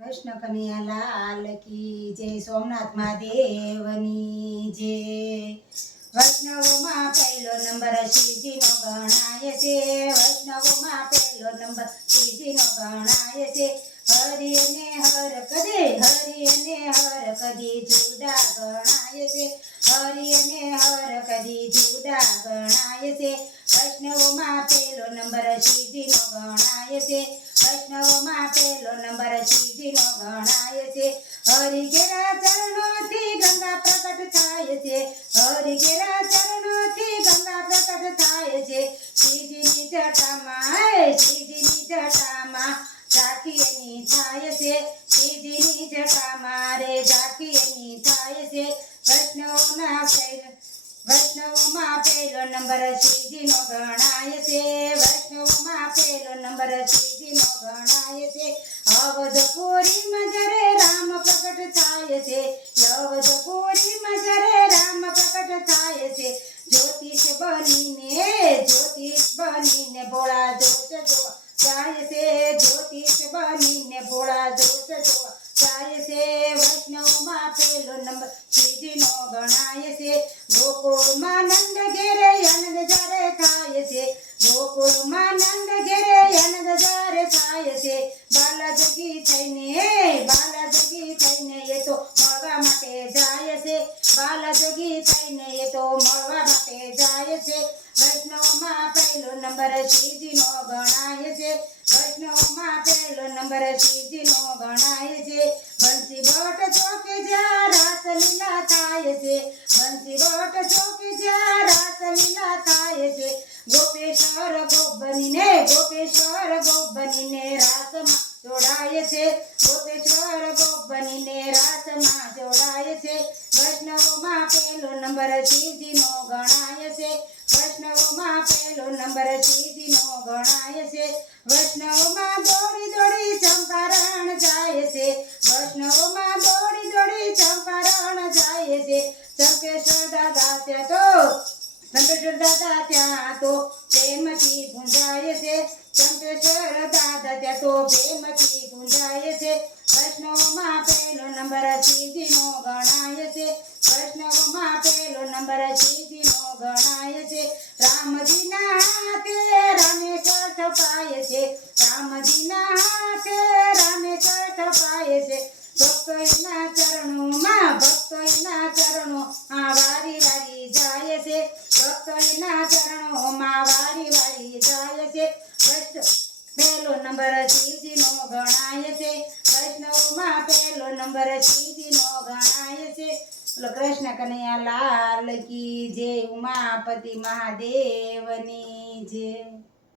કૃષ્ણ કનૈયા લાલ કી જય સોમનાથ મહાદેવની જય વૈષ્ણવોમાં પહેલો નંબર શ્રીજીનો ગણાય છે વૈષ્ણવોમાં પહેલો નંબર શ્રીજીનો ગણાય છે હરિ અને હર કદી જુદા ગણાય છે હરિ અને હર કદી જુદા ગણાય છે વૈષ્ણવોમાં પહેલો નંબર શ્રીજીનો ગણાય છે વૈષ્ણવોમાં પહેલો નંબર શ્રીજીનો ગણાય છે હરિ કેરા ચરણોથી ગંગા પ્રગટ થાય છે હરિ કેરા ચરણોથી ગંગા પ્રગટ થાય છે શ્રીજીની જટામાં ઝાંખીની થાય છે શ્રીજીની જટામાં રે ઝાંખીની થાય છે વૈષ્ણવોમાં પહેલો નંબર શ્રીજીનો ગણાય છે વૈષ્ણવોમાં પહેલો નંબર શ્રીજીનો ગણાય છે અવધપુરીમાં જ્યારે રામ પ્રગટ થાય છે અવધપુરીમાં જ્યારે રામ પ્રગટ થાય છે જ્યોતિષ બનીને ભોળા જોત જોવા જાય છે જ્યોતિષ બનીને ભોળા જોત જોવા જાય છે વૈષ્ણવમાં પહેલો નંબર શ્રીજીનો ગણાય છે ગોકુળમાં નંદ ઘેરે આનંદ જ્યારે થાય છે ગોકુળમાં નંદ ઘેરે આનંદ જ્યારે થાય છે બાલાજગી થઈને એ તો મળવા માટે જાય છે બાલાજગી થઈને એ તો મળવા માટે જાય છે વૈષ્ણવમાં પહેલો નંબર શ્રીજીનો ગણાય છે વૈષ્ણવમાં પહેલો નંબર શ્રીજીનો ગણાય છે બંસી ભટ્ટ ચોકે જ્યાં રાસલીલા થાય છે બંસી ભટ્ટ ચોકે જ્યાં રાસલીલા થાય છે ગોપેશ્વર ગોપ બનીને રાસમાં જોડાય છે ગોપેશ્વર ગોપ બનીને રાસમાં જોડાય છે વૈષ્ણવમાં પહેલો નંબર શ્રીજીનો ગણાય છે વૈષ્ણવમાં પહેલો નંબર શ્રીજીનો ગણાય છે વૈષ્ણવમાં દોડી ચંપારણ જાય છે વૈષ્ણવમાં દોડી ચંપારણ જાય છે ચંપેશ્વર દાદા ત્યાં તો પ્રેમથી ગુંજાય છે ચંપેશ્વર દાદા ત્યાં તો પ્રેમથી ગુંજાય છે વૈષ્ણવમાં પહેલો નંબર શ્રીજીનો ગણાય છે વૈષ્ણવમાં પહેલો નંબર શ્રીજીનો ગણાય છે રામજીના હાથે રામેશ્વર થપાય છે રામજીના હાથે રામેશ્વર થપાય છે ભક્તોના ચરણો વારી જાય છે ભક્તોના ચરણોમાં વારી જાય છે પહેલો નંબર શ્રીજીનો ગણાય છે વૈષ્ણવમાં પહેલો નંબર શ્રીજીનો ગણાય છે કૃષ્ણ કનૈયા લાલ કી જય ઉમાપતિ મહાદેવની જય।